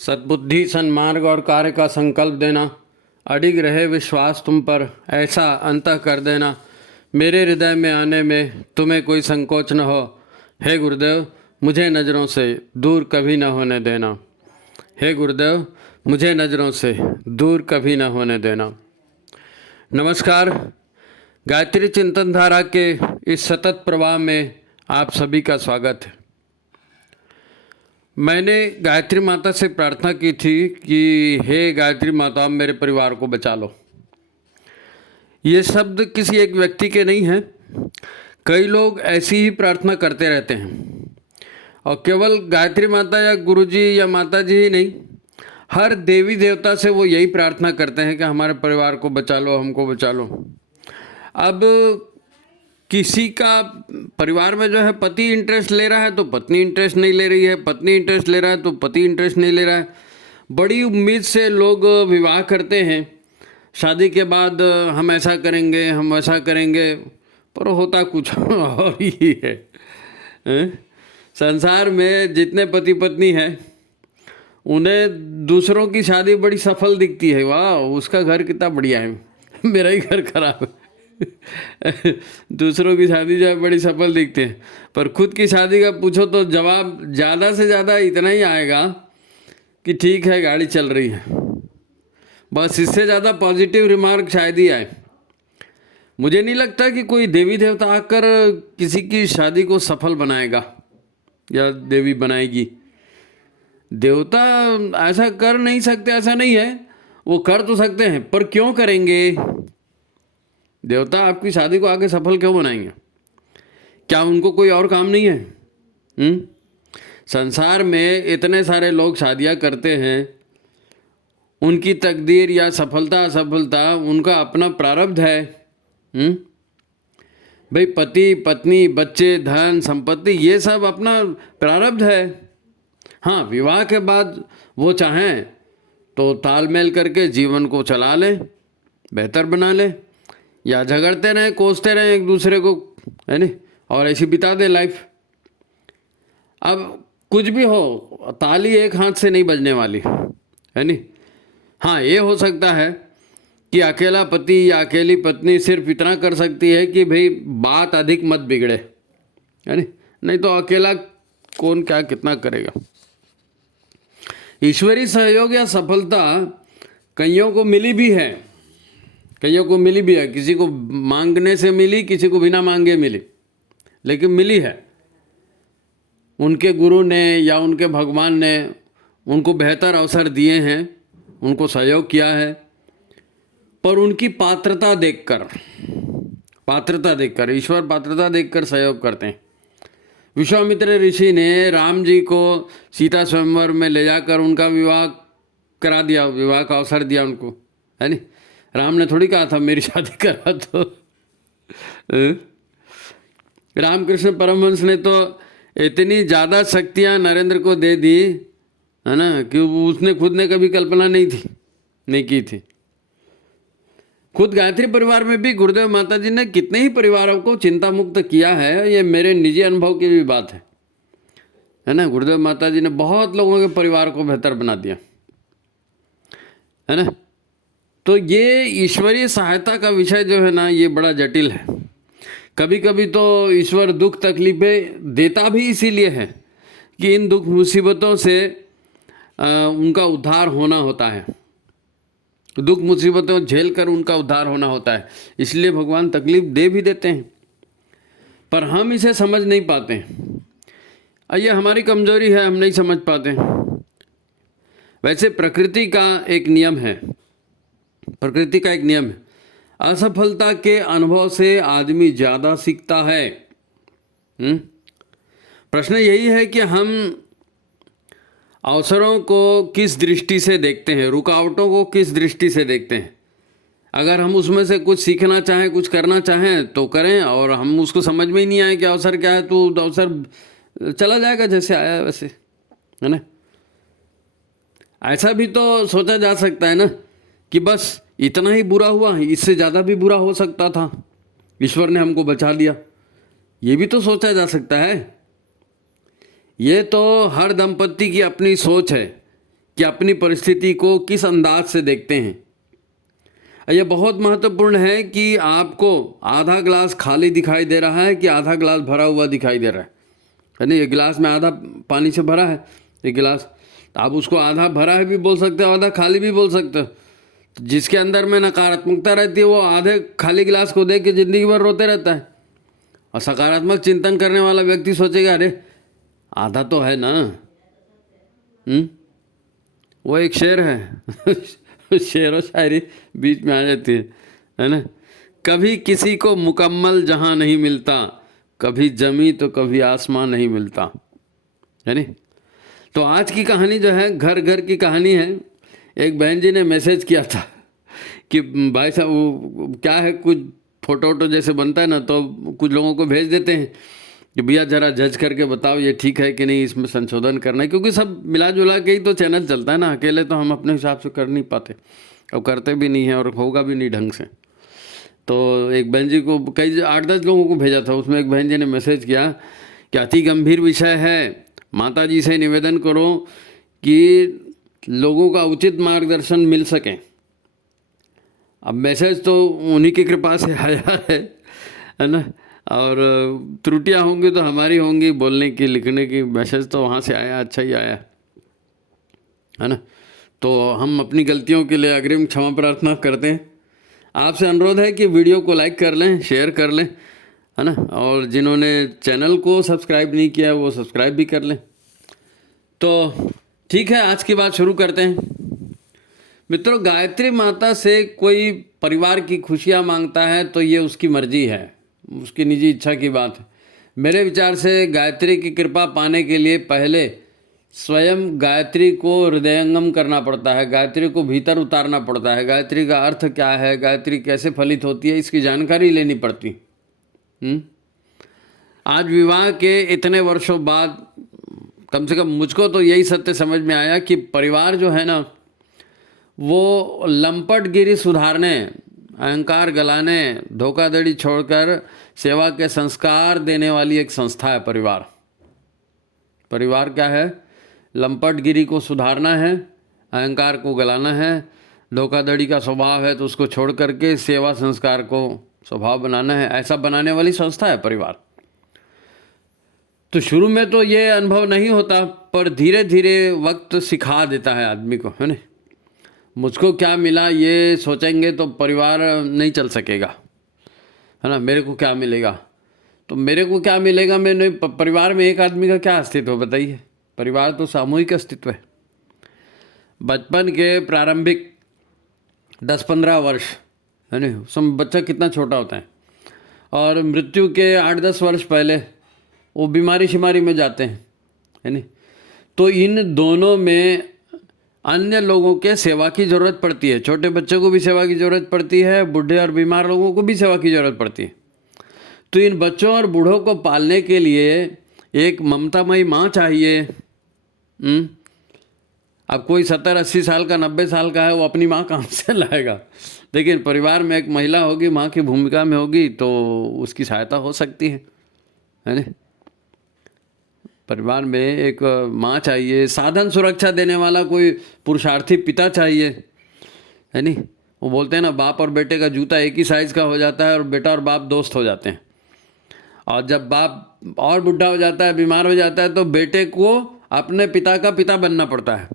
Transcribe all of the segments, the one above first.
सद्बुद्धि, सन्मार्ग और कार्य का संकल्प देना, अडिग रहे विश्वास तुम पर, ऐसा अंतः कर देना, मेरे हृदय में आने में तुम्हें कोई संकोच न हो। हे गुरुदेव, मुझे नज़रों से दूर कभी न होने देना। हे गुरुदेव, मुझे नज़रों से दूर कभी न होने देना। नमस्कार। गायत्री चिंतन धारा के इस सतत प्रवाह में आप सभी का स्वागत है। मैंने गायत्री माता से प्रार्थना की थी कि हे गायत्री माता, मेरे परिवार को बचा लो। ये शब्द किसी एक व्यक्ति के नहीं हैं, कई लोग ऐसी ही प्रार्थना करते रहते हैं। और केवल गायत्री माता या गुरुजी या माता जी ही नहीं, हर देवी देवता से वो यही प्रार्थना करते हैं कि हमारे परिवार को बचा लो, हमको बचा लो। अब किसी का परिवार में जो है पति इंटरेस्ट ले रहा है तो पत्नी इंटरेस्ट नहीं ले रही है, पत्नी इंटरेस्ट ले रहा है तो पति इंटरेस्ट नहीं ले रहा है। बड़ी उम्मीद से लोग विवाह करते हैं, शादी के बाद हम ऐसा करेंगे, हम वैसा करेंगे, पर होता कुछ और ही है। संसार में जितने पति पत्नी हैं उन्हें दूसरों की शादी बड़ी सफल दिखती है। वाह, उसका घर कितना बढ़िया है, मेरा ही घर खराब है। दूसरों की शादी जो है बड़ी सफल दिखती है, पर खुद की शादी का पूछो तो जवाब ज़्यादा से ज़्यादा इतना ही आएगा कि ठीक है, गाड़ी चल रही है। बस इससे ज़्यादा पॉजिटिव रिमार्क शायद ही आए। मुझे नहीं लगता कि कोई देवी देवता आकर किसी की शादी को सफल बनाएगा या देवी बनाएगी। देवता ऐसा कर नहीं सकते, ऐसा नहीं है। वो कर तो सकते हैं, पर क्यों करेंगे? देवता आपकी शादी को आगे सफल क्यों बनाएंगे? क्या उनको कोई और काम नहीं है? संसार में इतने सारे लोग शादियां करते हैं, उनकी तकदीर या सफलता असफलता उनका अपना प्रारब्ध है। भाई, पति पत्नी, बच्चे, धन संपत्ति, ये सब अपना प्रारब्ध है। हाँ, विवाह के बाद वो चाहें तो तालमेल करके जीवन को चला लें, बेहतर बना लें, या झगड़ते रहें, कोसते रहें एक दूसरे को, है नहीं, और ऐसी बिता दें लाइफ। अब कुछ भी हो, ताली एक हाथ से नहीं बजने वाली, है नहीं। हाँ, ये हो सकता है कि अकेला पति या अकेली पत्नी सिर्फ इतना कर सकती है कि भाई बात अधिक मत बिगड़े, है नहीं तो अकेला कौन क्या कितना करेगा। ईश्वरीय सहयोग या सफलता कईयों को मिली भी है, किसी को मांगने से मिली, किसी को बिना मांगे मिली, लेकिन मिली है। उनके गुरु ने या उनके भगवान ने उनको बेहतर अवसर दिए हैं, उनको सहयोग किया है, पर उनकी पात्रता देखकर ईश्वर पात्रता देखकर सहयोग करते हैं। विश्वामित्र ऋषि ने राम जी को सीता स्वयंवर में ले जाकर उनका विवाह करा दिया, विवाह का अवसर दिया उनको, है नहीं। राम ने थोड़ी कहा था मेरी शादी करा तो। रामकृष्ण परमहंस ने तो इतनी ज़्यादा शक्तियाँ नरेंद्र को दे दी, है ना, कि उसने खुद ने कभी कल्पना नहीं की थी। खुद गायत्री परिवार में भी गुरुदेव माता जी ने कितने ही परिवारों को चिंता मुक्त किया है, ये मेरे निजी अनुभव की भी बात है ना। गुरुदेव माता जी ने बहुत लोगों के परिवार को बेहतर बना दिया, है ना। तो ये ईश्वरीय सहायता का विषय जो है ना, ये बड़ा जटिल है। कभी कभी तो ईश्वर दुख तकलीफें देता भी इसीलिए है कि इन दुख मुसीबतों से उनका उद्धार होना होता है। दुख मुसीबतों झेल कर उनका उद्धार होना होता है, इसलिए भगवान तकलीफ दे भी देते हैं, पर हम इसे समझ नहीं पाते हैं। ये हमारी कमजोरी है, हम नहीं समझ पाते। वैसे प्रकृति का एक नियम है, असफलता के अनुभव से आदमी ज़्यादा सीखता है। प्रश्न यही है कि हम अवसरों को किस दृष्टि से देखते हैं, रुकावटों को किस दृष्टि से देखते हैं। अगर हम उसमें से कुछ सीखना चाहें, कुछ करना चाहें तो करें, और हम उसको समझ में ही नहीं आए कि अवसर क्या है, तो अवसर चला जाएगा जैसे आया वैसे, है ना। ऐसा भी तो सोचा जा सकता है ना कि बस इतना ही बुरा हुआ, इससे ज़्यादा भी बुरा हो सकता था, ईश्वर ने हमको बचा लिया। ये भी तो सोचा जा सकता है। ये तो हर दंपत्ति की अपनी सोच है कि अपनी परिस्थिति को किस अंदाज से देखते हैं। यह बहुत महत्वपूर्ण है कि आपको आधा ग्लास खाली दिखाई दे रहा है कि आधा ग्लास भरा हुआ दिखाई दे रहा है नहीं। ये गिलास में आधा पानी से भरा है ये गिलास, तो आप उसको आधा भरा है भी बोल सकते हो, आधा खाली भी बोल सकते हो। तो जिसके अंदर में नकारात्मकता रहती है वो आधे खाली गिलास को देख के ज़िंदगी भर रोते रहता है, और सकारात्मक चिंतन करने वाला व्यक्ति सोचेगा अरे आधा तो है ना। वो एक शेर है शेर और शायरी बीच में आ जाती है ना। कभी किसी को मुकम्मल जहां नहीं मिलता, कभी जमी तो कभी आसमां नहीं मिलता, है नहीं। तो आज की कहानी जो है घर घर की कहानी है। एक बहन जी ने मैसेज किया था कि भाई साहब वो क्या है, कुछ फोटो वोटो जैसे बनता है ना तो कुछ लोगों को भेज देते हैं कि भैया ज़रा जज करके बताओ ये ठीक है कि नहीं, इसमें संशोधन करना है, क्योंकि सब मिला जुला के ही तो चैनल चलता है ना। अकेले तो हम अपने हिसाब से कर नहीं पाते और करते भी नहीं हैं और होगा भी नहीं ढंग से। तो एक बहन जी को कई 8-10 लोगों को भेजा था, उसमें एक बहन जी ने मैसेज किया कि अति गंभीर विषय है, माता जी से निवेदन करो कि लोगों का उचित मार्गदर्शन मिल सके। अब मैसेज तो उन्हीं की कृपा से आया है ना, और त्रुटियां होंगी तो हमारी होंगी, बोलने की लिखने की। मैसेज तो वहाँ से आया, अच्छा ही आया है ना। तो हम अपनी गलतियों के लिए अग्रिम क्षमा प्रार्थना करते हैं। आपसे अनुरोध है कि वीडियो को लाइक कर लें, शेयर कर लें, है ना, और जिन्होंने चैनल को सब्सक्राइब नहीं किया वो सब्सक्राइब भी कर लें। तो ठीक है, आज की बात शुरू करते हैं। मित्रों, गायत्री माता से कोई परिवार की खुशियाँ मांगता है तो ये उसकी मर्जी है, उसकी निजी इच्छा की बात है। मेरे विचार से गायत्री की कृपा पाने के लिए पहले स्वयं गायत्री को हृदयंगम करना पड़ता है, गायत्री को भीतर उतारना पड़ता है। गायत्री का अर्थ क्या है, गायत्री कैसे फलित होती है, इसकी जानकारी लेनी पड़ती। आज विवाह के इतने वर्षों बाद कम से कम मुझको तो यही सत्य समझ में आया कि परिवार जो है ना वो लंपटगिरी सुधारने, अहंकार गलाने, धोखाधड़ी छोड़कर सेवा के संस्कार देने वाली एक संस्था है परिवार। परिवार क्या है? लंपटगिरी को सुधारना है, अहंकार को गलाना है, धोखाधड़ी का स्वभाव है तो उसको छोड़ करके सेवा संस्कार को स्वभाव बनाना है। ऐसा बनाने वाली संस्था है परिवार। तो शुरू में तो ये अनुभव नहीं होता, पर धीरे धीरे वक्त सिखा देता है आदमी को, है ना। मुझको क्या मिला ये सोचेंगे तो परिवार नहीं चल सकेगा, है ना। मेरे को क्या मिलेगा, तो मेरे को क्या मिलेगा, मैंने परिवार में एक आदमी का क्या अस्तित्व बताइए। परिवार तो सामूहिक अस्तित्व है। बचपन के प्रारंभिक 10-15 वर्ष, है ना, सब बच्चा कितना छोटा होता है, और मृत्यु के 8-10 वर्ष पहले वो बीमारी शिमारी में जाते हैं, है ना। तो इन दोनों में अन्य लोगों के सेवा की ज़रूरत पड़ती है। छोटे बच्चों को भी सेवा की ज़रूरत पड़ती है, बूढ़े और बीमार लोगों को भी सेवा की ज़रूरत पड़ती है। तो इन बच्चों और बूढ़ों को पालने के लिए एक ममतामयी माँ चाहिए। अब कोई 70-80 साल का, 90 साल का है, वो अपनी माँ कहाँ से लाएगा। लेकिन परिवार में एक महिला होगी, माँ की भूमिका में होगी, तो उसकी सहायता हो सकती है ना। परिवार में एक माँ चाहिए, साधन सुरक्षा देने वाला कोई पुरुषार्थी पिता चाहिए, है नहीं। वो बोलते हैं ना, बाप और बेटे का जूता एक ही साइज़ का हो जाता है और बेटा और बाप दोस्त हो जाते हैं। और जब बाप और बुढ़ा हो जाता है, बीमार हो जाता है, तो बेटे को अपने पिता का पिता बनना पड़ता है।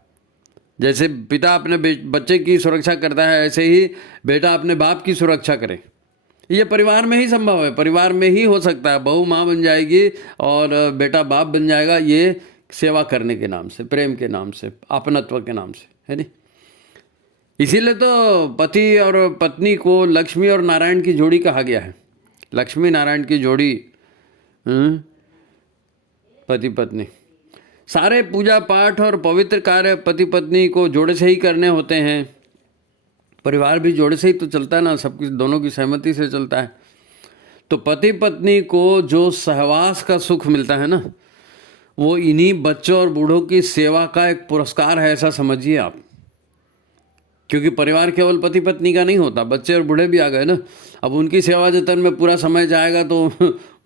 जैसे पिता अपने बच्चे की सुरक्षा करता है, ऐसे ही बेटा अपने बाप की सुरक्षा करे। ये परिवार में ही संभव है, परिवार में ही हो सकता है। बहू माँ बन जाएगी और बेटा बाप बन जाएगा, ये सेवा करने के नाम से, प्रेम के नाम से, अपनत्व के नाम से, है नहीं। इसीलिए तो पति और पत्नी को लक्ष्मी और नारायण की जोड़ी कहा गया है। लक्ष्मी नारायण की जोड़ी, पति पत्नी। सारे पूजा पाठ और पवित्र कार्य पति पत्नी को जोड़े से ही करने होते हैं। परिवार भी जोड़े से ही तो चलता है ना, सबकी, दोनों की सहमति से चलता है। तो पति पत्नी को जो सहवास का सुख मिलता है ना, वो इन्हीं बच्चों और बूढ़ों की सेवा का एक पुरस्कार है, ऐसा समझिए आप। क्योंकि परिवार केवल पति पत्नी का नहीं होता, बच्चे और बूढ़े भी आ गए ना। अब उनकी सेवा जतन में पूरा समय जाएगा तो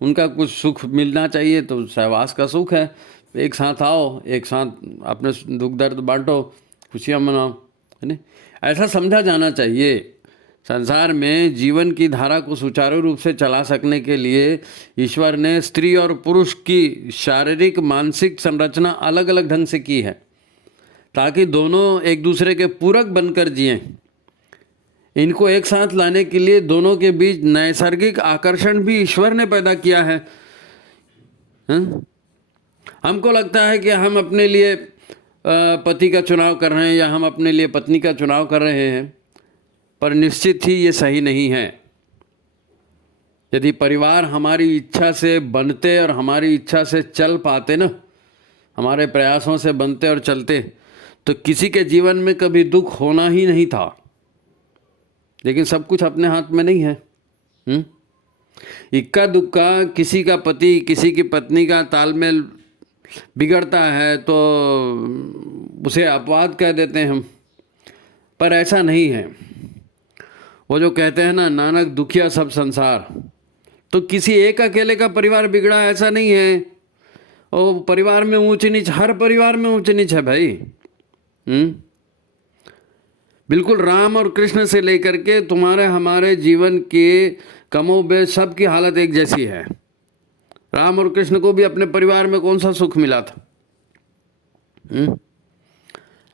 उनका कुछ सुख मिलना चाहिए, तो सहवास का सुख है। एक साथ आओ, एक साथ अपने दुख दर्द बांटो, खुशियाँ मनाओ, है ना। ऐसा समझा जाना चाहिए। संसार में जीवन की धारा को सुचारू रूप से चला सकने के लिए ईश्वर ने स्त्री और पुरुष की शारीरिक मानसिक संरचना अलग अलग ढंग से की है, ताकि दोनों एक दूसरे के पूरक बनकर जिएं। इनको एक साथ लाने के लिए दोनों के बीच नैसर्गिक आकर्षण भी ईश्वर ने पैदा किया है। हमको लगता है कि हम अपने लिए पति का चुनाव कर रहे हैं या हम अपने लिए पत्नी का चुनाव कर रहे हैं, पर निश्चित ही ये सही नहीं है। यदि परिवार हमारी इच्छा से बनते और हमारी इच्छा से चल पाते ना, हमारे प्रयासों से बनते और चलते, तो किसी के जीवन में कभी दुख होना ही नहीं था। लेकिन सब कुछ अपने हाथ में नहीं है। इक्का दुक्का किसी का पति किसी की पत्नी का तालमेल बिगड़ता है तो उसे अपवाद कह देते हैं हम, पर ऐसा नहीं है। वो जो कहते हैं ना, नानक दुखिया सब संसार, तो किसी एक अकेले का परिवार बिगड़ा ऐसा नहीं है। और परिवार में ऊंच नीच, हर परिवार में ऊंच नीच है भाई। बिल्कुल राम और कृष्ण से लेकर के तुम्हारे हमारे जीवन के कमोबेश सबकी हालत एक जैसी है। राम और कृष्ण को भी अपने परिवार में कौन सा सुख मिला था।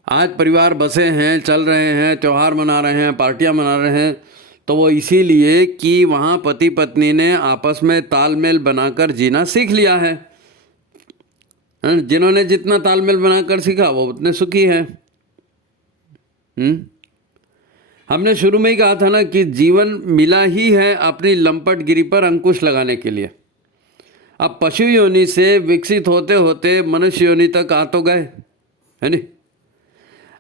आज परिवार बसे हैं, चल रहे हैं, त्यौहार मना रहे हैं, पार्टियां मना रहे हैं, तो वो इसीलिए कि वहाँ पति पत्नी ने आपस में तालमेल बनाकर जीना सीख लिया है। जिन्होंने जितना तालमेल बनाकर सीखा वो उतने सुखी हैं। हमने शुरू में ही कहा था ना कि जीवन मिला ही है अपनी लंपटगिरी पर अंकुश लगाने के लिए। अब पशु योनि से विकसित होते होते मनुष्य योनि तक आ तो गए, है नहीं।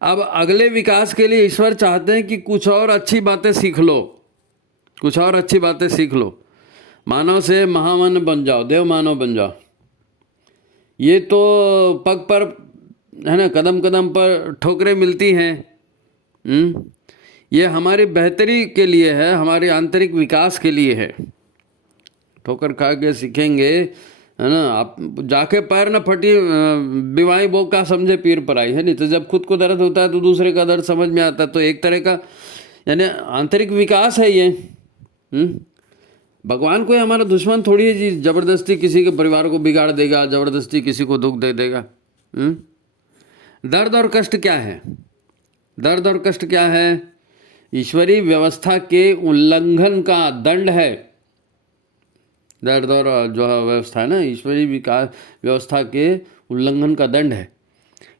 अब अगले विकास के लिए ईश्वर चाहते हैं कि कुछ और अच्छी बातें सीख लो, कुछ और अच्छी बातें सीख लो। मानव से महामानव बन जाओ, देव मानव बन जाओ। ये तो पग पर, है ना, कदम कदम पर ठोकरें मिलती हैं। ये हमारी बेहतरी के लिए है, हमारे आंतरिक विकास के लिए है। ठोकर खा के सीखेंगे, है ना। आप जाके पैर न फटी बिवाई वो का समझे पीर पर आई, है नहीं। तो जब खुद को दर्द होता है तो दूसरे का दर्द समझ में आता है। तो एक तरह का यानी आंतरिक विकास है ये। भगवान कोई हमारा दुश्मन थोड़ी है जी, जबरदस्ती किसी के परिवार को बिगाड़ देगा, जबरदस्ती किसी को दुख दे देगा। दर्द और कष्ट क्या है? दर्द और कष्ट क्या है? ईश्वरीय व्यवस्था के उल्लंघन का दंड है। दर्द और जो व्यवस्था है ना, ईश्वरीय विकास व्यवस्था के उल्लंघन का दंड है।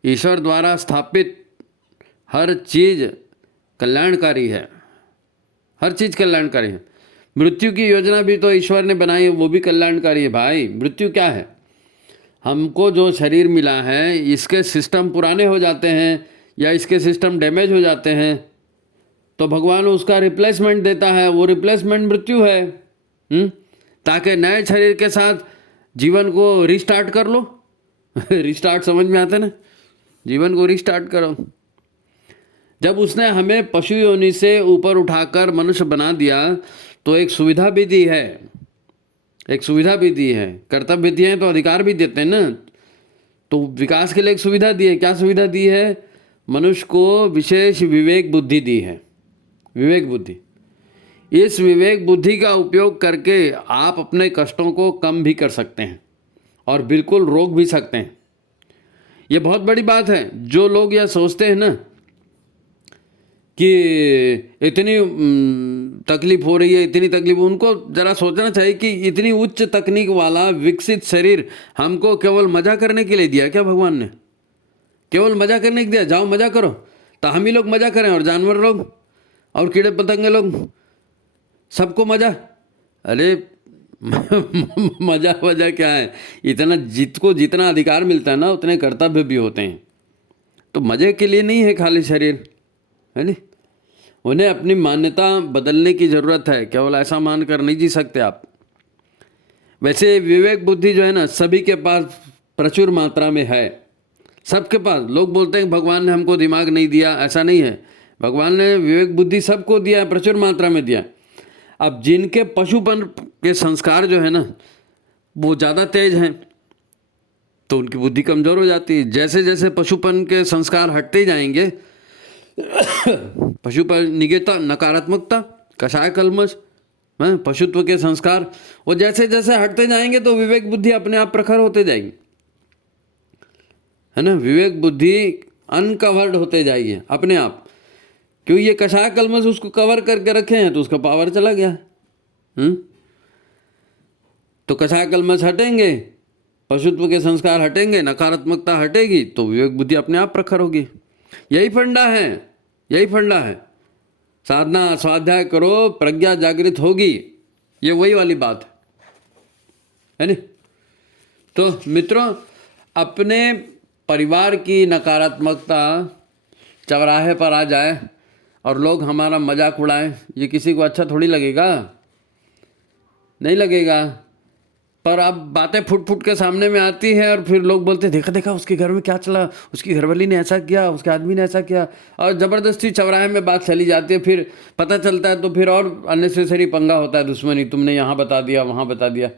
ईश्वर द्वारा स्थापित हर चीज कल्याणकारी है, हर चीज कल्याणकारी है। मृत्यु की योजना भी तो ईश्वर ने बनाई है, वो भी कल्याणकारी है भाई। मृत्यु क्या है? हमको जो शरीर मिला है इसके सिस्टम पुराने हो जाते हैं या इसके सिस्टम डैमेज हो जाते हैं तो भगवान उसका रिप्लेसमेंट देता है। वो रिप्लेसमेंट मृत्यु है। ताकि नए शरीर के साथ जीवन को रिस्टार्ट कर लो। रिस्टार्ट समझ में आता है ना, जीवन को रिस्टार्ट करो। जब उसने हमें पशु योनि से ऊपर उठाकर मनुष्य बना दिया तो एक सुविधा भी दी है, एक सुविधा भी दी है। कर्तव्य दिए हैं तो अधिकार भी देते हैं ना। तो विकास के लिए एक सुविधा दी है। क्या सुविधा दी है? मनुष्य को विशेष विवेक बुद्धि दी है। विवेक बुद्धि, इस विवेक बुद्धि का उपयोग करके आप अपने कष्टों को कम भी कर सकते हैं और बिल्कुल रोक भी सकते हैं। ये बहुत बड़ी बात है। जो लोग यह सोचते हैं ना कि इतनी तकलीफ हो रही है, इतनी तकलीफ, उनको ज़रा सोचना चाहिए कि इतनी उच्च तकनीक वाला विकसित शरीर हमको केवल मजा करने के लिए दिया क्या भगवान ने? केवल मजा करने के दिया, जाओ मजा करो। तो हम ही लोग मजा करें और जानवर लोग और कीड़े पतंगे लोग सबको मजा? अरे मजा वजह क्या है? इतना जितना अधिकार मिलता है ना उतने कर्तव्य भी होते हैं। तो मजे के लिए नहीं है खाली शरीर, है नहीं। उन्हें अपनी मान्यता बदलने की ज़रूरत है। केवल ऐसा मानकर नहीं जी सकते आप। वैसे विवेक बुद्धि जो है ना सभी के पास प्रचुर मात्रा में है, सबके पास। लोग बोलते हैं भगवान ने हमको दिमाग नहीं दिया, ऐसा नहीं है। भगवान ने विवेक बुद्धि सबको दिया है, प्रचुर मात्रा में दिया। अब जिनके पशुपन के संस्कार जो है ना वो ज़्यादा तेज हैं, तो उनकी बुद्धि कमज़ोर हो जाती है। जैसे जैसे पशुपन के संस्कार हटते जाएंगे, पशुपन निगेता, नकारात्मकता, कषाय कल्मश, पशुत्व के संस्कार, वो जैसे जैसे हटते जाएंगे तो विवेक बुद्धि अपने आप प्रखर होते जाएगी, है ना। विवेक बुद्धि अनकवर्ड होते जाएगी अपने आप, क्यों ये कषाय कल्मश उसको कवर करके रखे हैं तो उसका पावर चला गया। तो कषाय कल्मश हटेंगे, पशुत्व के संस्कार हटेंगे, नकारात्मकता हटेगी तो विवेक बुद्धि अपने आप प्रखर होगी। यही फंडा है, यही फंडा है। साधना स्वाध्याय करो, प्रज्ञा जागृत होगी, ये वही वाली बात है नहीं। तो मित्रों, अपने परिवार की नकारात्मकता चौराहे पर आ जाए और लोग हमारा मजाक उड़ाएं, ये किसी को अच्छा थोड़ी लगेगा, नहीं लगेगा। पर अब बातें फुट फुट के सामने में आती है और फिर लोग बोलते देखा देखा उसके घर में क्या चला, उसकी घरवाली ने ऐसा किया, उसके आदमी ने ऐसा किया, और ज़बरदस्ती चौराहे में बात चली जाती है। फिर पता चलता है तो फिर और अननेसेसरी पंगा होता है, दुश्मनी, तुमने यहाँ बता दिया, वहाँ बता दिया।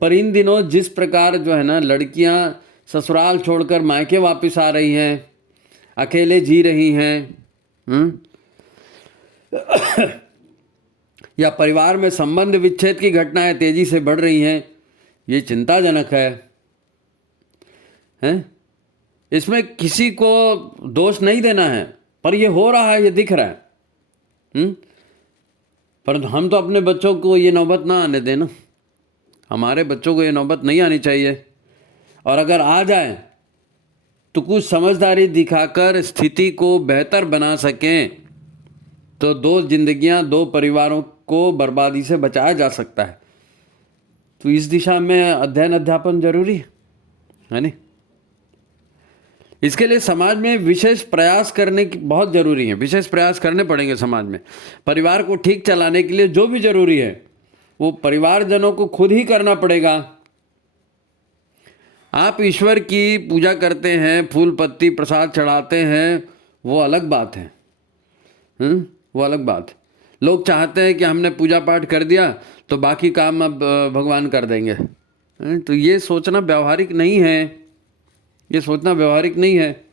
पर इन दिनों जिस प्रकार जो है ना, लड़कियाँ ससुराल छोड़कर मायके वापस आ रही हैं, अकेले जी रही हैं, या परिवार में संबंध विच्छेद की घटनाएं तेजी से बढ़ रही हैं, ये चिंताजनक है? इसमें किसी को दोष नहीं देना है, पर ये हो रहा है, ये दिख रहा है। पर हम तो अपने बच्चों को ये नौबत ना आने देना, हमारे बच्चों को ये नौबत नहीं आनी चाहिए। और अगर आ जाए तो कुछ समझदारी दिखाकर स्थिति को बेहतर बना सकें तो 2 जिंदगियां, 2 परिवारों को बर्बादी से बचाया जा सकता है। तो इस दिशा में अध्ययन अध्यापन जरूरी है नहीं। इसके लिए समाज में विशेष प्रयास करने की बहुत जरूरी है, विशेष प्रयास करने पड़ेंगे समाज में। परिवार को ठीक चलाने के लिए जो भी जरूरी है वो परिवारजनों को खुद ही करना पड़ेगा। आप ईश्वर की पूजा करते हैं, फूल पत्ती प्रसाद चढ़ाते हैं, वो अलग बात है, वो अलग बात है। लोग चाहते हैं कि हमने पूजा पाठ कर दिया तो बाकी काम अब भगवान कर देंगे, तो ये सोचना व्यवहारिक नहीं है, ये सोचना व्यवहारिक नहीं है।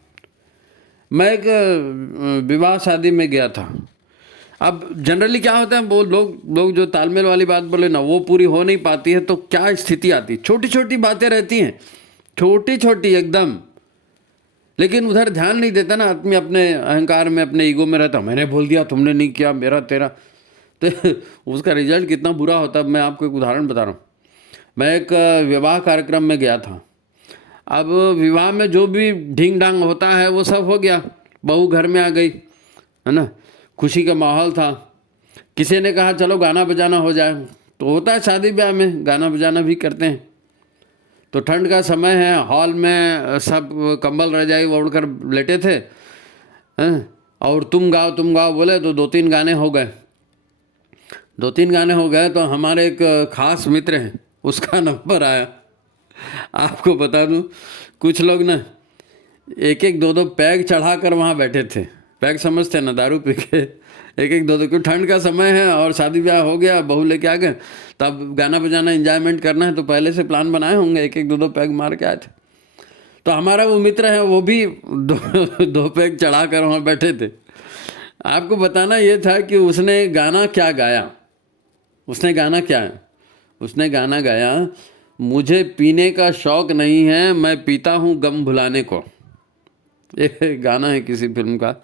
मैं एक विवाह शादी में गया था। अब जनरली क्या होता है, वो लोग जो तालमेल वाली बात बोले ना, वो पूरी हो नहीं पाती है तो क्या स्थिति आती, छोटी छोटी बातें रहती हैं, छोटी छोटी एकदम, लेकिन उधर ध्यान नहीं देता ना आदमी, अपने अहंकार में, अपने ईगो में रहता, मैंने बोल दिया, तुमने नहीं किया, मेरा तेरा, तो उसका रिजल्ट कितना बुरा होता है। मैं आपको एक उदाहरण बता रहा हूँ। मैं एक विवाह कार्यक्रम में गया था। अब विवाह में जो भी ढींग डांग होता है वो सब हो गया, बहू घर में आ गई, है ना, खुशी का माहौल था। किसी ने कहा चलो गाना बजाना हो जाए, तो होता है शादी ब्याह में गाना बजाना भी करते हैं। तो ठंड का समय है, हॉल में सब कंबल रजाई ओढ़कर लेटे थे, हैं, और तुम गाओ बोले तो 2-3 गाने हो गए। 2-3 गाने हो गए तो हमारे एक खास मित्र हैं, उसका नंबर आया। आपको बता दूं, कुछ लोग ना 1-1, 2-2 पैग चढ़ाकर वहाँ बैठे थे। पैग समझते हैं ना, दारू पी के 1-1, 2-2, क्योंकि ठंड का समय है और शादी ब्याह हो गया, बहू लेके आ गए, तब गाना बजाना एंजॉयमेंट करना है, तो पहले से प्लान बनाए होंगे, 1-1, 2-2 पैग मार के आए थे। तो हमारा वो मित्र है, वो भी 2 पैग चढ़ा कर वहाँ बैठे थे। आपको बताना ये था कि उसने गाना क्या गाया, उसने गाना गाया, मुझे पीने का शौक नहीं है, मैं पीता हूँ गम भुलाने को। ये गाना है किसी फिल्म का।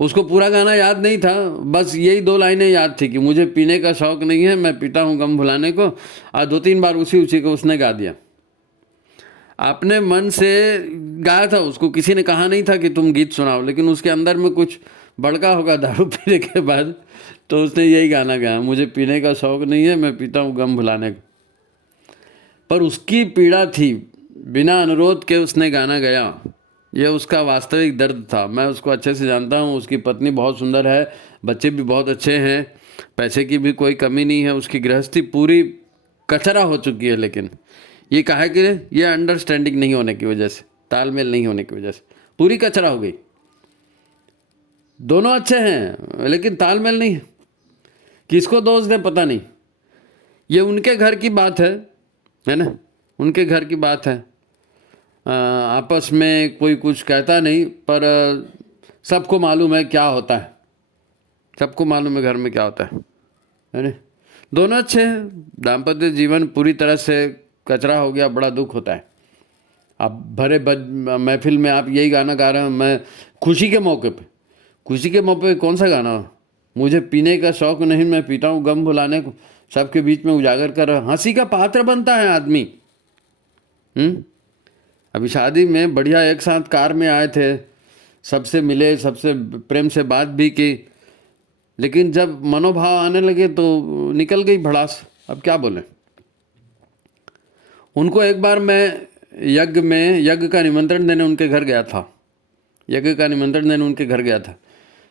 उसको पूरा गाना याद नहीं था, बस यही 2 लाइनें याद थी कि मुझे पीने का शौक नहीं है, मैं पीता हूँ गम भुलाने को, और 2-3 बार उसी को उसने गा दिया। अपने मन से गाया था, उसको किसी ने कहा नहीं था कि तुम गीत सुनाओ, लेकिन उसके अंदर में कुछ बड़का होगा दारू पीने के बाद, तो उसने यही गाना गाया, मुझे पीने का शौक नहीं है, मैं पीता हूँ गम भुलाने को। पर उसकी पीड़ा थी, बिना अनुरोध के उसने गाना गाया, यह उसका वास्तविक दर्द था। मैं उसको अच्छे से जानता हूँ, उसकी पत्नी बहुत सुंदर है, बच्चे भी बहुत अच्छे हैं, पैसे की भी कोई कमी नहीं है, उसकी गृहस्थी पूरी कचरा हो चुकी है। लेकिन ये कहा कि ये अंडरस्टैंडिंग नहीं होने की वजह से, तालमेल नहीं होने की वजह से पूरी कचरा हो गई। दोनों अच्छे हैं लेकिन तालमेल नहीं है। किसको दोष दें पता नहीं, ये उनके घर की बात है ना। उनके घर की बात है। आपस में कोई कुछ कहता नहीं, पर सबको मालूम है क्या होता है, सबको मालूम है घर में क्या होता है ना। दोनों अच्छे हैं, दाम्पत्य जीवन पूरी तरह से कचरा हो गया, बड़ा दुख होता है। आप भरे महफिल में आप यही गाना गा रहे हैं, मैं खुशी के मौके पे, खुशी के मौके पे कौन सा गाना हो, मुझे पीने का शौक नहीं, मैं पीता हूँ गम भुलाने को, सबके बीच में उजागर कर, हंसी का पात्र बनता है आदमी। अभी शादी में बढ़िया एक साथ कार में आए थे, सबसे मिले, सबसे प्रेम से बात भी की, लेकिन जब मनोभाव आने लगे तो निकल गई भड़ास। अब क्या बोलें। उनको एक बार मैं यज्ञ का निमंत्रण देने उनके घर गया था, यज्ञ का निमंत्रण देने उनके घर गया था।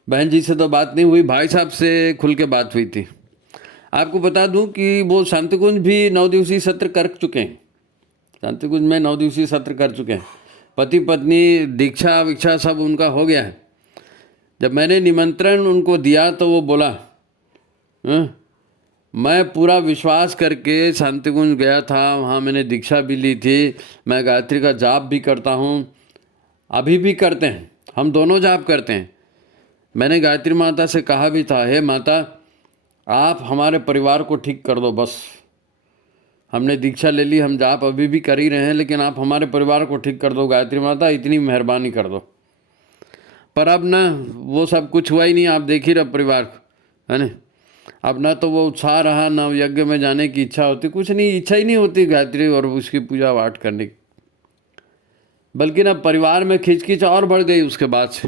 बहन जी से तो बात नहीं हुई, भाई साहब से खुल के बात हुई थी। आपको बता दूं कि वो शांतिकुंज भी 9 दिवसीय सत्र कर चुके हैं, शांतिकुंज में 9 दिवसीय सत्र कर चुके हैं। पति पत्नी दीक्षा विक्षा सब उनका हो गया है। जब मैंने निमंत्रण उनको दिया तो वो बोला, मैं पूरा विश्वास करके शांतिकुंज गया था, वहाँ मैंने दीक्षा भी ली थी, मैं गायत्री का जाप भी करता हूँ, अभी भी करते हैं, हम दोनों जाप करते हैं। मैंने गायत्री माता से कहा भी था, हे माता आप हमारे परिवार को ठीक कर दो, बस हमने दीक्षा ले ली, हम जाप अभी भी कर ही रहे हैं, लेकिन आप हमारे परिवार को ठीक कर दो गायत्री माता, इतनी मेहरबानी कर दो। पर अब ना वो सब कुछ हुआ ही नहीं, आप देख ही रहे परिवार को, है ना। अब ना तो वो उत्साह रहा, ना यज्ञ में जाने की इच्छा होती, कुछ नहीं, इच्छा ही नहीं होती गायत्री और उसकी पूजा पाठ करने की। बल्कि ना परिवार में खिंचखिंच और बढ़ गई उसके बाद से।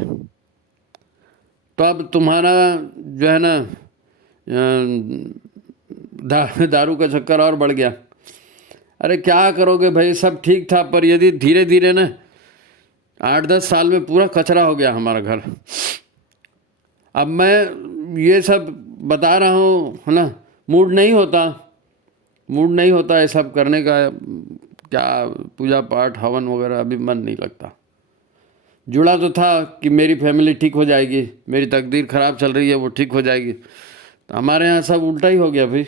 तो अब तुम्हारा जो है ना दारू का चक्कर और बढ़ गया। अरे क्या करोगे भाई, सब ठीक था, पर यदि धीरे धीरे ना 8-10 साल में पूरा कचरा हो गया हमारा घर। अब मैं ये सब बता रहा हूँ, है ना, मूड नहीं होता ये सब करने का, क्या पूजा पाठ हवन वगैरह, अभी मन नहीं लगता। जुड़ा तो था कि मेरी फैमिली ठीक हो जाएगी, मेरी तकदीर ख़राब चल रही है वो ठीक हो जाएगी, तो हमारे यहाँ सब उल्टा ही हो गया भाई।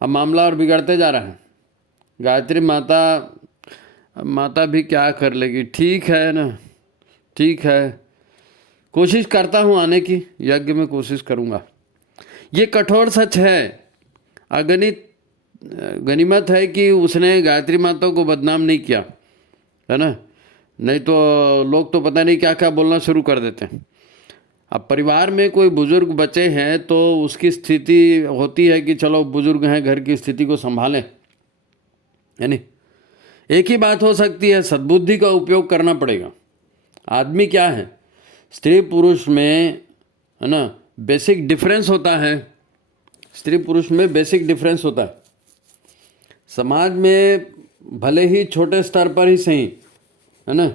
अब मामला और बिगड़ते जा रहा है। गायत्री माता भी क्या कर लेगी, ठीक है ना, ठीक है, कोशिश करता हूँ आने की, यज्ञ में कोशिश करूँगा। ये कठोर सच है, अगणित गनीमत है कि उसने गायत्री माता को बदनाम नहीं किया, है ना, नहीं तो लोग तो पता नहीं क्या क्या बोलना शुरू कर देते हैं। अब परिवार में कोई बुजुर्ग बच्चे हैं तो उसकी स्थिति होती है कि चलो बुजुर्ग हैं, घर की स्थिति को संभालें, यानी एक ही बात हो सकती है, सद्बुद्धि का उपयोग करना पड़ेगा। आदमी क्या है, स्त्री पुरुष में, है ना, बेसिक डिफरेंस होता है, स्त्री पुरुष में बेसिक डिफरेंस होता है। समाज में भले ही छोटे स्तर पर ही सही, है ना,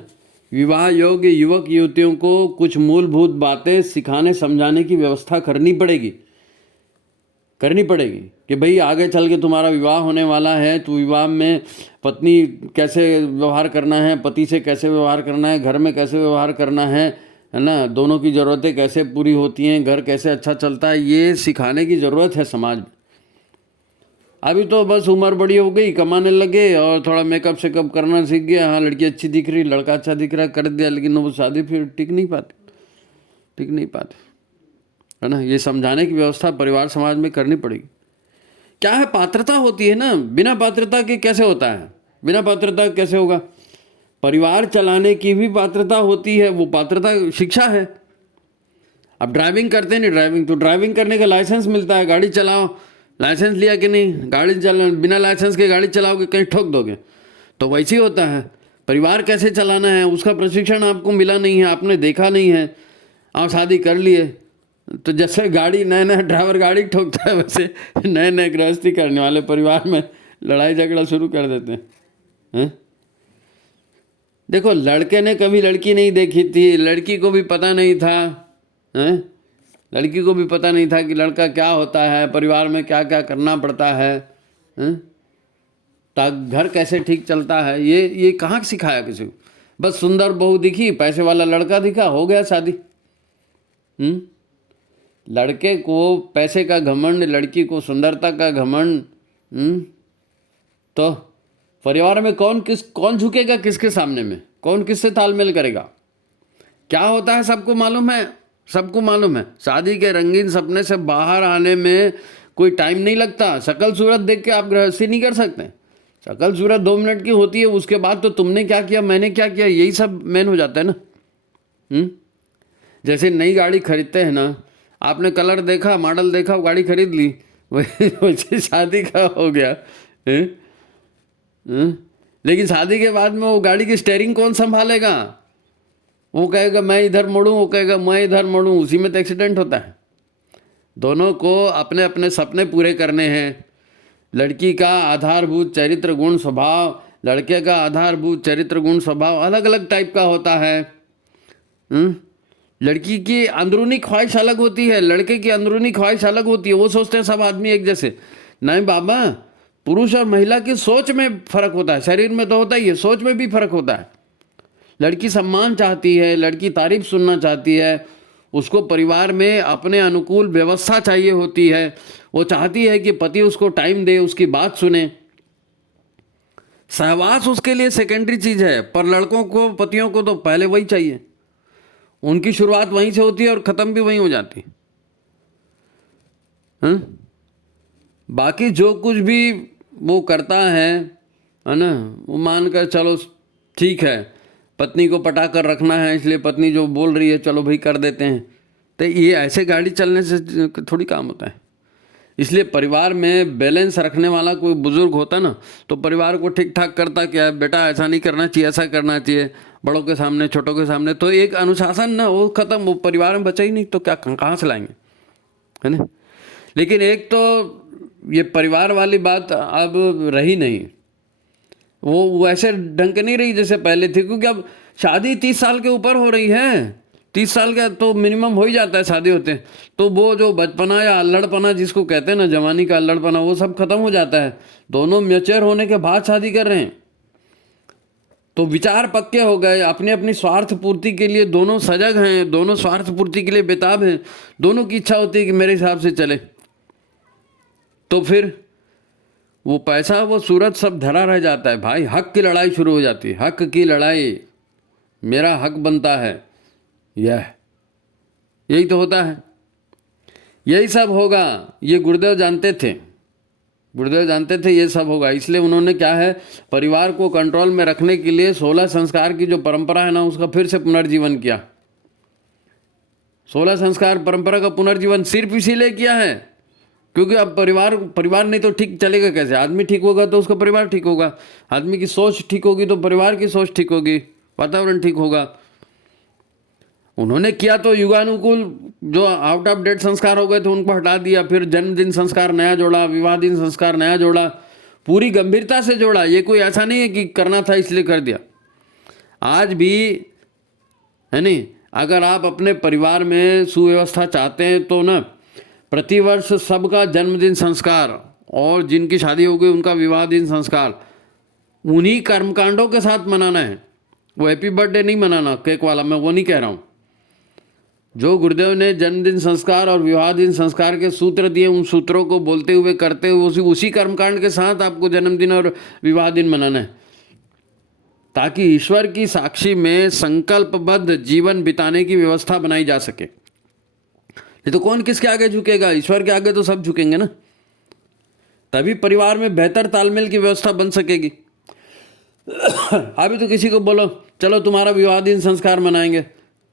विवाह योग्य युवक युवतियों को कुछ मूलभूत बातें सिखाने समझाने की व्यवस्था करनी पड़ेगी कि भाई आगे चल के तुम्हारा विवाह होने वाला है, तो विवाह में पत्नी कैसे व्यवहार करना है, पति से कैसे व्यवहार करना है, घर में कैसे व्यवहार करना है ना, दोनों की ज़रूरतें कैसे पूरी होती हैं, घर कैसे अच्छा चलता है, ये सिखाने की ज़रूरत है समाज में। अभी तो बस उम्र बड़ी हो गई, कमाने लगे और थोड़ा मेकअप शेकअप करना सीख गया, हाँ लड़की अच्छी दिख रही, लड़का अच्छा दिख रहा, कर दिया, लेकिन वो शादी फिर टिक नहीं पाते, है ना। ये समझाने की व्यवस्था परिवार समाज में करनी पड़ेगी। क्या है, पात्रता होती है ना, बिना पात्रता के कैसे होता है, बिना पात्रता कैसे होगा। परिवार चलाने की भी पात्रता होती है, वो पात्रता शिक्षा है। अब ड्राइविंग करते नहीं, ड्राइविंग करने का लाइसेंस मिलता है, गाड़ी चलाओ, लाइसेंस लिया कि नहीं, गाड़ी चला, बिना लाइसेंस के गाड़ी चलाओगे कहीं ठोक दोगे, तो वैसे ही होता है। परिवार कैसे चलाना है उसका प्रशिक्षण आपको मिला नहीं है, आपने देखा नहीं है, आप शादी कर लिए, तो जैसे गाड़ी नया ड्राइवर गाड़ी ठोकता है, वैसे नए गृहस्थी करने वाले परिवार में लड़ाई झगड़ा शुरू कर देते हैं। देखो, लड़के ने कभी लड़की नहीं देखी थी, लड़की को भी पता नहीं था, हैं, लड़की को भी पता नहीं था कि लड़का क्या होता है, परिवार में क्या क्या करना पड़ता है, घर कैसे ठीक चलता है, ये कहाँ सिखाया किसी को। बस सुंदर बहू दिखी, पैसे वाला लड़का दिखा, हो गया शादी। लड़के को पैसे का घमंड, लड़की को सुंदरता का घमंड, तो परिवार में कौन झुकेगा किसके सामने में, कौन किससे तालमेल करेगा, क्या होता है सबको मालूम है, सबको मालूम है। शादी के रंगीन सपने से बाहर आने में कोई टाइम नहीं लगता। शकल सूरत देख के आप गृहस्थी नहीं कर सकते। शकल सूरत 2 मिनट की होती है, उसके बाद तो तुमने क्या किया मैंने क्या किया यही सब मेन हो जाता है ना। जैसे नई गाड़ी खरीदते हैं ना, आपने कलर देखा, मॉडल देखा, गाड़ी खरीद ली, वैसे शादी का हो गया। लेकिन शादी के बाद में वो गाड़ी की स्टीयरिंग कौन संभालेगा? वो कहेगा मैं इधर मोड़ूं, वो कहेगा मैं इधर मोड़ूं, उसी में तो एक्सीडेंट होता है। दोनों को अपने अपने सपने पूरे करने हैं। लड़की का आधारभूत चरित्र गुण स्वभाव, लड़के का आधारभूत चरित्र गुण स्वभाव अलग अलग टाइप का होता है। लड़की की अंदरूनी ख्वाहिश अलग होती है, लड़के की अंदरूनी ख्वाहिश अलग होती है। वो सोचते हैं सब आदमी एक जैसे, नहीं बाबा, पुरुष और महिला की सोच में फर्क होता है। शरीर में तो होता ही है, सोच में भी फर्क होता है। लड़की सम्मान चाहती है, लड़की तारीफ सुनना चाहती है, उसको परिवार में अपने अनुकूल व्यवस्था चाहिए होती है। वो चाहती है कि पति उसको टाइम दे, उसकी बात सुने। सहवास उसके लिए सेकेंडरी चीज है, पर लड़कों को, पतियों को तो पहले वही चाहिए। उनकी शुरुआत वहीं से होती है और ख़त्म भी वहीं हो जाती है। बाकी जो कुछ भी वो करता है ना, वो मानकर चलो ठीक है, पत्नी को पटा कर रखना है, इसलिए पत्नी जो बोल रही है चलो भाई कर देते हैं। तो ये ऐसे गाड़ी चलने से थोड़ी काम होता है। इसलिए परिवार में बैलेंस रखने वाला कोई बुजुर्ग होता ना, तो परिवार को ठीक ठाक करता, क्या बेटा ऐसा नहीं करना चाहिए, ऐसा करना चाहिए, बड़ों के सामने छोटों के सामने। तो एक अनुशासन ना, वो खत्म, वो परिवार में बचा ही नहीं, तो क्या कहाँ से लाएंगे, है ना। लेकिन एक तो ये परिवार वाली बात अब रही नहीं, वो ऐसे ढंग के नहीं रही जैसे पहले थी। क्योंकि अब शादी 30 साल के ऊपर हो रही है, 30 साल का तो मिनिमम हो ही जाता है शादी होते हैं। तो वो जो बचपना या अल्लड़पना जिसको कहते हैं ना, जवानी का अल्लड़पना, वो सब खत्म हो जाता है। दोनों मैच्योर होने के बाद शादी कर रहे हैं, तो विचार पक्के हो गए, अपनी अपनी स्वार्थ पूर्ति के लिए दोनों सजग हैं, दोनों स्वार्थ पूर्ति के लिए बेताब हैं, दोनों की इच्छा होती है कि मेरे हिसाब से चले। तो फिर वो पैसा, वो सूरत सब धरा रह जाता है भाई। हक की लड़ाई शुरू हो जाती है, हक की लड़ाई, मेरा हक बनता है, यही तो होता है, यही सब होगा। ये गुरुदेव जानते थे, गुरुदेव जानते थे ये सब होगा। इसलिए उन्होंने क्या है, परिवार को कंट्रोल में रखने के लिए 16 संस्कार की जो परंपरा है ना, उसका फिर से पुनर्जीवन किया। 16 संस्कार परंपरा का पुनर्जीवन सिर्फ इसीलिए किया है क्योंकि अब परिवार नहीं तो ठीक चलेगा कैसे? आदमी ठीक होगा तो उसका परिवार ठीक होगा, आदमी की सोच ठीक होगी तो परिवार की सोच ठीक होगी, वातावरण ठीक होगा। उन्होंने किया तो युगानुकूल, जो आउट ऑफ डेट संस्कार हो गए थे उनको हटा दिया, फिर जन्मदिन संस्कार नया जोड़ा, विवाह दिन संस्कार नया जोड़ा, पूरी गंभीरता से जोड़ा। ये कोई ऐसा नहीं है कि करना था इसलिए कर दिया। आज भी है नहीं, अगर आप अपने परिवार में सुव्यवस्था चाहते हैं तो ना, प्रतिवर्ष सबका जन्मदिन संस्कार और जिनकी शादी हो गई उनका विवाह दिन संस्कार उन्हीं कर्मकांडों के साथ मनाना है। वो हैप्पी बर्थडे नहीं मनाना केक वाला, मैं वो नहीं कह रहा हूँ। जो गुरुदेव ने जन्मदिन संस्कार और विवाह दिन संस्कार के सूत्र दिए, उन सूत्रों को बोलते हुए करते हुए उसी कर्मकांड के साथ आपको जन्मदिन और विवाह दिन मनाना है, ताकि ईश्वर की साक्षी में संकल्पबद्ध जीवन बिताने की व्यवस्था बनाई जा सके। ये तो कौन किसके आगे झुकेगा? ईश्वर के आगे तो सब झुकेंगे ना, तभी परिवार में बेहतर तालमेल की व्यवस्था बन सकेगी। अभी तो किसी को बोलो चलो तुम्हारा विवाह दिन संस्कार मनाएंगे,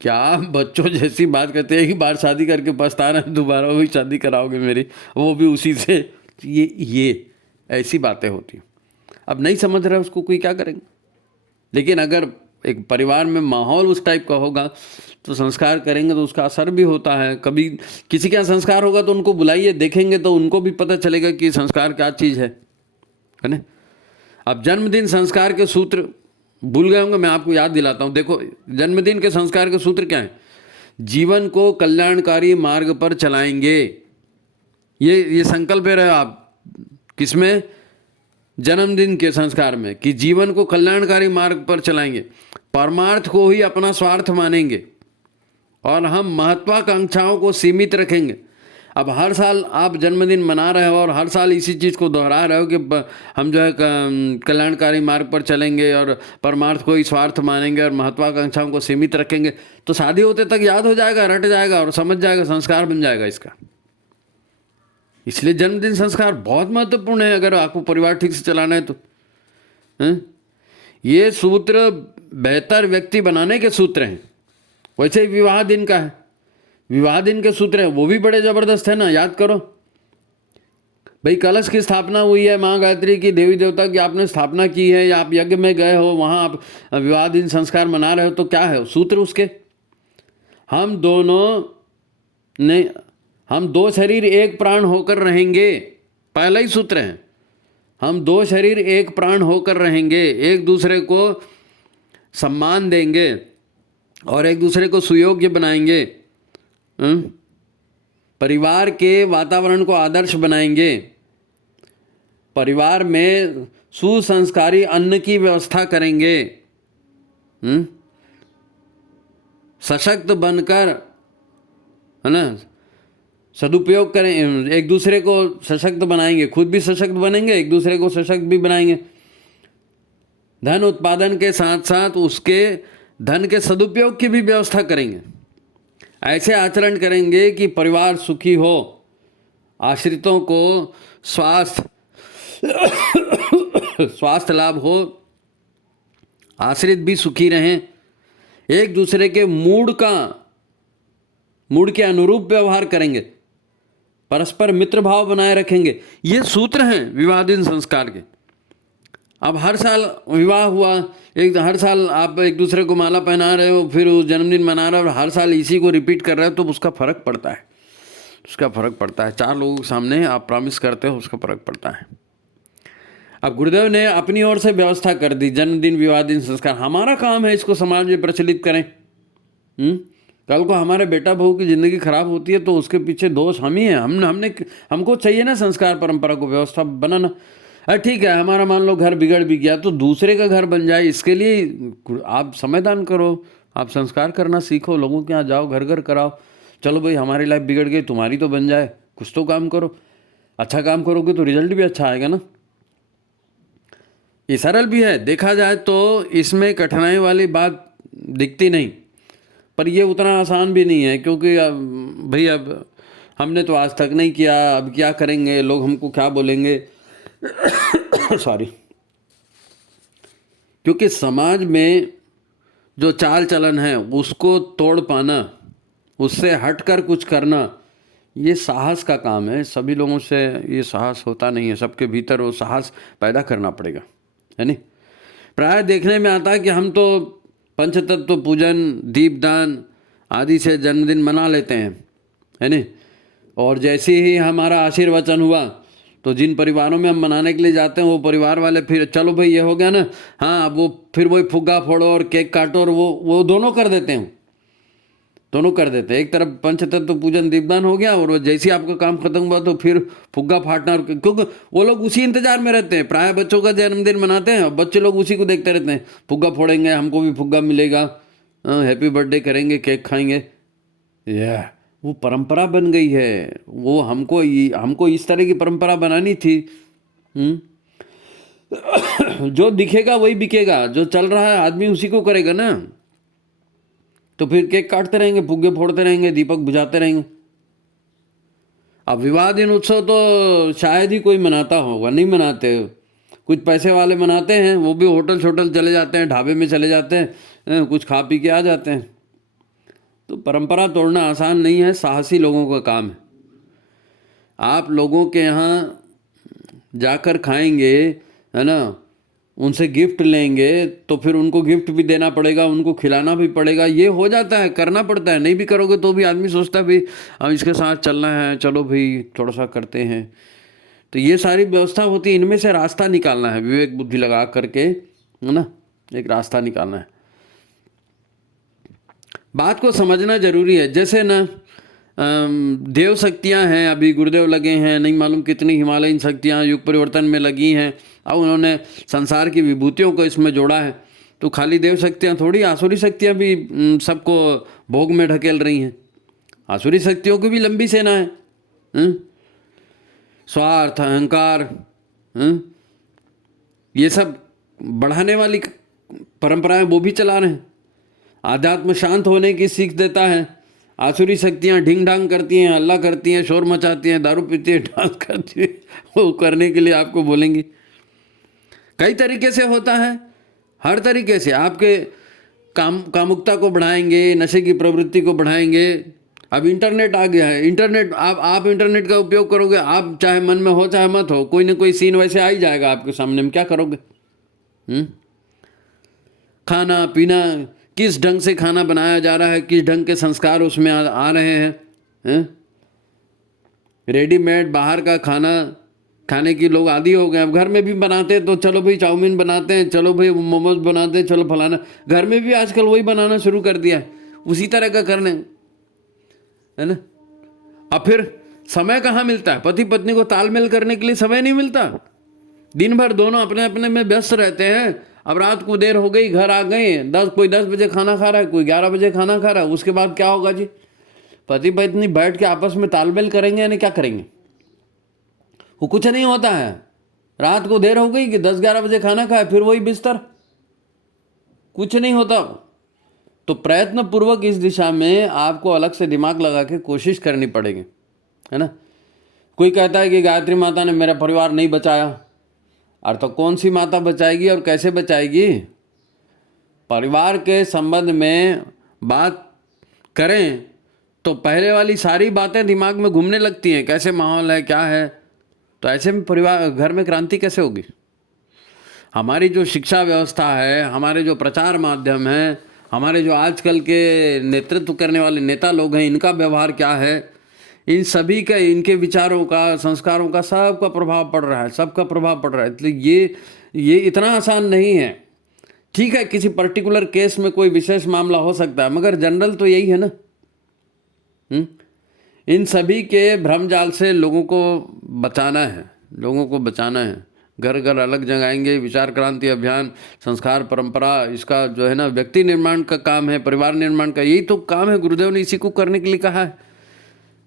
क्या बच्चों जैसी बात करते हैं। एक बार शादी करके पछता रहे हैं, दोबारा वही शादी कराओगे मेरी, वो भी उसी से। ये ऐसी बातें होती हैं। अब नहीं समझ रहे उसको कोई क्या करेंगे। लेकिन अगर एक परिवार में माहौल उस टाइप का होगा तो संस्कार करेंगे तो उसका असर भी होता है। कभी किसी का संस्कार होगा तो उनको बुलाइए, देखेंगे तो उनको भी पता चलेगा कि संस्कार क्या चीज़ है ना। अब जन्मदिन संस्कार के सूत्र भूल गए होंगे, मैं आपको याद दिलाता हूँ। देखो, जन्मदिन के संस्कार के सूत्र क्या है? जीवन को कल्याणकारी मार्ग पर चलाएंगे। ये संकल्प रहे आप किसमें? जन्मदिन के संस्कार में, कि जीवन को कल्याणकारी मार्ग पर चलाएंगे, परमार्थ को ही अपना स्वार्थ मानेंगे और हम महत्वाकांक्षाओं को सीमित रखेंगे। अब हर साल आप जन्मदिन मना रहे हो और हर साल इसी चीज़ को दोहरा रहे हो कि हम जो है कल्याणकारी मार्ग पर चलेंगे और परमार्थ को ही स्वार्थ मानेंगे और महत्वाकांक्षाओं को सीमित रखेंगे, तो शादी होते तक याद हो जाएगा, रट जाएगा और समझ जाएगा, संस्कार बन जाएगा इसका। इसलिए जन्मदिन संस्कार बहुत महत्वपूर्ण है अगर आपको परिवार ठीक से चलाना है तो। ये सूत्र बेहतर व्यक्ति बनाने के सूत्र हैं। वैसे ही विवाह दिन का है, विवाह दिन के सूत्र है, वो भी बड़े जबरदस्त है ना, याद करो भाई। कलश की स्थापना हुई है, माँ गायत्री की, देवी देवता की आपने स्थापना की है, या आप यज्ञ में गए हो, वहाँ आप विवाह दिन संस्कार मना रहे हो, तो क्या है सूत्र उसके? हम दो शरीर एक प्राण होकर रहेंगे, पहला ही सूत्र है। हम दो शरीर एक प्राण होकर रहेंगे, एक दूसरे को सम्मान देंगे और एक दूसरे को सुयोग्य बनाएंगे, परिवार के वातावरण को आदर्श बनाएंगे, परिवार में सुसंस्कारी अन्न की व्यवस्था करेंगे, सशक्त बनकर, है ना, सदुपयोग करें, एक दूसरे को सशक्त बनाएंगे, खुद भी सशक्त बनेंगे, एक दूसरे को सशक्त भी बनाएंगे। धन उत्पादन के साथ साथ उसके धन के सदुपयोग की भी व्यवस्था करेंगे। ऐसे आचरण करेंगे कि परिवार सुखी हो, आश्रितों को स्वास्थ्य लाभ हो, आश्रित भी सुखी रहें, एक दूसरे के मूड के अनुरूप व्यवहार करेंगे, परस्पर मित्र भाव बनाए रखेंगे। ये सूत्र हैं विवाह दिन संस्कार के। अब हर साल विवाह हुआ, हर साल आप एक दूसरे को माला पहना रहे हो, फिर वो जन्मदिन मना रहे हो और हर साल इसी को रिपीट कर रहे हो, तो उसका फ़र्क पड़ता है, उसका फ़र्क पड़ता है। 4 लोगों के सामने आप प्रॉमिस करते हो, उसका फ़र्क पड़ता है। अब गुरुदेव ने अपनी ओर से व्यवस्था कर दी, जन्मदिन विवाह दिन संस्कार। हमारा काम है इसको समाज में प्रचलित करें। कल को हमारे बेटा बहू की ज़िंदगी खराब होती है तो उसके पीछे दोष हम ही हैं। हमको चाहिए ना संस्कार परंपरा को व्यवस्था बनाना। अरे ठीक है, हमारा मान लो घर बिगड़ भी गया तो दूसरे का घर बन जाए, इसके लिए आप समयदान करो, आप संस्कार करना सीखो, लोगों के यहाँ जाओ, घर घर कराओ। चलो भाई हमारी लाइफ बिगड़ गई, तुम्हारी तो बन जाए, कुछ तो काम करो। अच्छा काम करोगे तो रिजल्ट भी अच्छा आएगा ना। ये सरल भी है, देखा जाए तो इसमें कठिनाई वाली बात दिखती नहीं, पर ये उतना आसान भी नहीं है, क्योंकि भाई अब हमने तो आज तक नहीं किया, अब क्या करेंगे, लोग हमको क्या बोलेंगे सॉरी। क्योंकि समाज में जो चाल चलन है उसको तोड़ पाना, उससे हटकर कुछ करना, ये साहस का काम है। सभी लोगों से ये साहस होता नहीं है, सबके भीतर वो साहस पैदा करना पड़ेगा, है नहीं। प्राय देखने में आता है कि हम तो पंचतत्व पूजन, दीपदान आदि से जन्मदिन मना लेते हैं, है नहीं। और जैसे ही हमारा आशीर्वचन हुआ तो जिन परिवारों में हम मनाने के लिए जाते हैं वो परिवार वाले फिर चलो भाई ये हो गया ना, हाँ अब वो फिर वही फुग्गा फोड़ो और केक काटो, और वो दोनों कर देते हैं, दोनों कर देते हैं। एक तरफ पंचतत्व पूजन दीपदान हो गया और वो जैसे ही आपका काम खत्म हुआ तो फिर फुग्गा फाटना, क्योंकि वो लोग उसी इंतजार में रहते हैं। प्राय बच्चों का जन्मदिन मनाते हैं और बच्चे लोग उसी को देखते रहते हैं, फुग्गा फोड़ेंगे, हमको भी फुग्गा मिलेगा, हैप्पी बर्थडे करेंगे, केक खाएंगे। वो परंपरा बन गई है। वो हमको इस तरह की परंपरा बनानी थी। जो दिखेगा वही बिकेगा, जो चल रहा है आदमी उसी को करेगा ना। तो फिर केक काटते रहेंगे, फुग्गे फोड़ते रहेंगे, दीपक बुझाते रहेंगे। अब विवाह दिन उत्सव तो शायद ही कोई मनाता होगा, नहीं मनाते। कुछ पैसे वाले मनाते हैं, वो भी होटल छोटल चले जाते हैं, ढाबे में चले जाते हैं, कुछ खा पी के आ जाते हैं। तो परंपरा तोड़ना आसान नहीं है, साहसी लोगों का काम है। आप लोगों के यहाँ जाकर खाएंगे, है ना, उनसे गिफ्ट लेंगे तो फिर उनको गिफ्ट भी देना पड़ेगा, उनको खिलाना भी पड़ेगा। ये हो जाता है, करना पड़ता है। नहीं भी करोगे तो भी आदमी सोचता है भाई हम इसके साथ चलना है, चलो भाई थोड़ा सा करते हैं। तो ये सारी व्यवस्था होती है, इनमें से रास्ता निकालना है, विवेक बुद्धि लगा करके, है ना, एक रास्ता निकालना है। बात को समझना जरूरी है। जैसे ना देव शक्तियाँ हैं, अभी गुरुदेव लगे हैं, नहीं मालूम कितनी हिमालयन शक्तियाँ युग परिवर्तन में लगी हैं, अब उन्होंने संसार की विभूतियों को इसमें जोड़ा है। तो खाली देव शक्तियाँ थोड़ी, आसुरी शक्तियाँ भी सबको भोग में ढकेल रही हैं। आसुरी शक्तियों की भी लंबी सेना है, स्वार्थ, अहंकार, ये सब बढ़ाने वाली परंपराएं वो भी चला रहे हैं। आध्यात्म शांत होने की सीख देता है, आसुरी शक्तियां ढिंग ढांग करती हैं, हल्ला करती हैं, शोर मचाती हैं, दारू पीती हैं, डांस करती हैं, वो करने के लिए आपको बोलेंगी। कई तरीके से होता है, हर तरीके से आपके कामुकता को बढ़ाएंगे, नशे की प्रवृत्ति को बढ़ाएंगे। अब इंटरनेट आ गया है, इंटरनेट आप इंटरनेट का उपयोग करोगे, आप चाहे मन में हो चाहे मत हो, कोई ना कोई सीन वैसे आ ही जाएगा आपके सामने में, क्या करोगे? खाना पीना, किस ढंग से खाना बनाया जा रहा है, किस ढंग के संस्कार उसमें आ रहे हैं? रेडीमेड बाहर का खाना खाने की लोग आदी हो गए। अब घर में भी बनाते तो चलो भाई चाउमीन बनाते हैं, चलो भाई मोमोज बनाते हैं, चलो फलाना, घर में भी आजकल वही बनाना शुरू कर दिया है, उसी तरह का करने, है ना। अब फिर समय कहाँ मिलता है? पति पत्नी को तालमेल करने के लिए समय नहीं मिलता। दिन भर दोनों अपने अपने में व्यस्त रहते हैं। अब रात को देर हो गई, घर आ गए, कोई 10 बजे खाना खा रहा है, कोई 11 बजे खाना खा रहा है। उसके बाद क्या होगा जी? पति पत्नी बैठ के आपस में तालमेल करेंगे यानी क्या करेंगे? वो कुछ नहीं होता है। रात को देर हो गई कि 10-11 बजे खाना खाए, फिर वही बिस्तर, कुछ नहीं होता। तो प्रयत्न पूर्वक इस दिशा में आपको अलग से दिमाग लगा के कोशिश करनी पड़ेगी, है ना। कोई कहता है कि गायत्री माता ने मेरा परिवार नहीं बचाया। और तो कौन सी माता बचाएगी और कैसे बचाएगी? परिवार के संबंध में बात करें तो पहले वाली सारी बातें दिमाग में घूमने लगती हैं, कैसे माहौल है, क्या है। तो ऐसे में परिवार, घर में क्रांति कैसे होगी? हमारी जो शिक्षा व्यवस्था है, हमारे जो प्रचार माध्यम है, हमारे जो आजकल के नेतृत्व करने वाले नेता लोग हैं, इनका व्यवहार क्या है, इन सभी का, इनके विचारों का, संस्कारों का, सबका प्रभाव पड़ रहा है, सबका प्रभाव पड़ रहा है। इसलिए ये इतना आसान नहीं है। ठीक है, किसी पर्टिकुलर केस में कोई विशेष मामला हो सकता है, मगर जनरल तो यही है ना। इन सभी के भ्रमजाल से लोगों को बचाना है, लोगों को बचाना है। घर घर अलग जगाएंगे, विचार क्रांति अभियान, संस्कार परंपरा, इसका जो है ना व्यक्ति निर्माण का काम है, परिवार निर्माण का, यही तो काम है। गुरुदेव ने इसी को करने के लिए कहा है।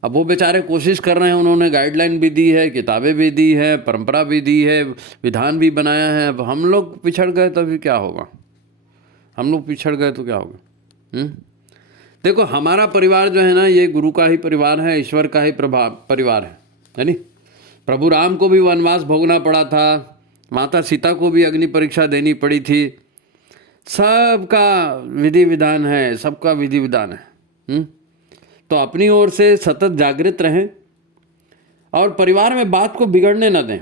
अब वो बेचारे कोशिश कर रहे हैं, उन्होंने गाइडलाइन भी दी है, किताबें भी दी है, परंपरा भी दी है, विधान भी बनाया है। अब हम लोग पिछड़ गए तो अभी क्या होगा? हम लोग पिछड़ गए तो क्या होगा? देखो, हमारा परिवार जो है ना, ये गुरु का ही परिवार है, ईश्वर का ही परिवार है नहीं। प्रभु राम को भी वनवास भोगना पड़ा था, माता सीता को भी अग्नि परीक्षा देनी पड़ी थी। सबका विधि विधान है, सबका विधि विधान है। तो अपनी ओर से सतत जागृत रहें और परिवार में बात को बिगड़ने न दें,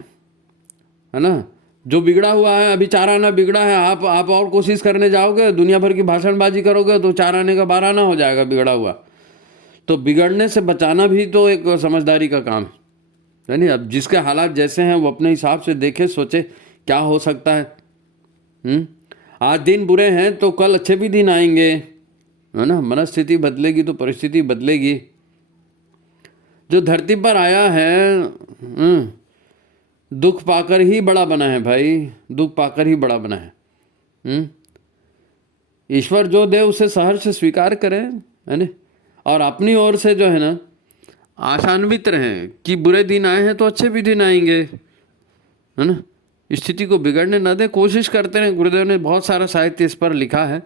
है ना। जो बिगड़ा हुआ है, अभी 4 आना बिगड़ा है, आप और कोशिश करने जाओगे, दुनिया भर की भाषणबाजी करोगे तो 4 आने का 12 आना हो जाएगा बिगड़ा हुआ। तो बिगड़ने से बचाना भी तो एक समझदारी का काम है नहीं। अब जिसके हालात जैसे हैं वो अपने हिसाब से देखे, सोचे क्या हो सकता है। आज दिन बुरे हैं तो कल अच्छे भी दिन आएंगे, है ना। मनस्थिति बदलेगी तो परिस्थिति बदलेगी। जो धरती पर आया है दुख पाकर ही बड़ा बना है भाई, दुख पाकर ही बड़ा बना है। ईश्वर जो दे उसे सहर्ष स्वीकार करें, है ना। और अपनी ओर से जो है ना आशान्वित रहें कि बुरे दिन आए हैं तो अच्छे भी दिन आएंगे, है ना। स्थिति को बिगड़ने न दें, कोशिश करते रहें। गुरुदेव ने बहुत सारा साहित्य इस पर लिखा है,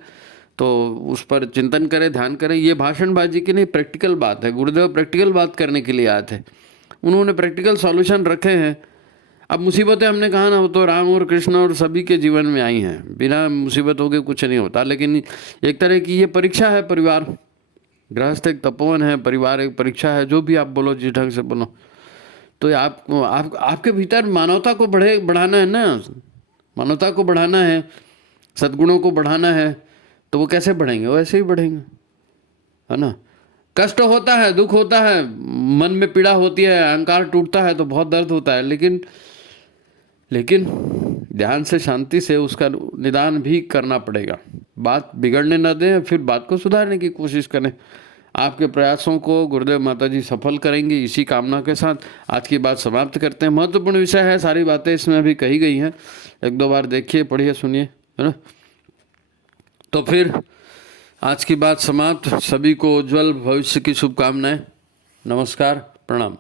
तो उस पर चिंतन करें, ध्यान करें। ये भाषणबाजी की नहीं, प्रैक्टिकल बात है। गुरुदेव प्रैक्टिकल बात करने के लिए आए थे, उन्होंने प्रैक्टिकल सॉल्यूशन रखे हैं। अब मुसीबतें हमने कहा ना, वो तो राम और कृष्ण और सभी के जीवन में आई हैं, बिना मुसीबतों के कुछ नहीं होता। लेकिन एक तरह की ये परीक्षा है। परिवार गृहस्थ एक तपोवन है, परिवार एक परीक्षा है, जो भी आप बोलो, जिस ढंग से बोलो। तो आपके भीतर मानवता को बढ़ाना है ना, मानवता को बढ़ाना है, सद्गुणों को बढ़ाना है। तो वो कैसे बढ़ेंगे? वो ऐसे ही बढ़ेंगे, है ना। कष्ट होता है, दुख होता है, मन में पीड़ा होती है, अहंकार टूटता है तो बहुत दर्द होता है। लेकिन ध्यान से, शांति से उसका निदान भी करना पड़ेगा। बात बिगड़ने न दें, फिर बात को सुधारने की कोशिश करें। आपके प्रयासों को गुरुदेव माता जी सफल करेंगे, इसी कामना के साथ आज की बात समाप्त करते हैं। महत्वपूर्ण विषय है, सारी बातें इसमें अभी कही गई हैं। 1-2 बार देखिए, पढ़िए, सुनिए, है ना। तो फिर आज की बात समाप्त। सभी को उज्जवल भविष्य की शुभकामनाएं। नमस्कार, प्रणाम।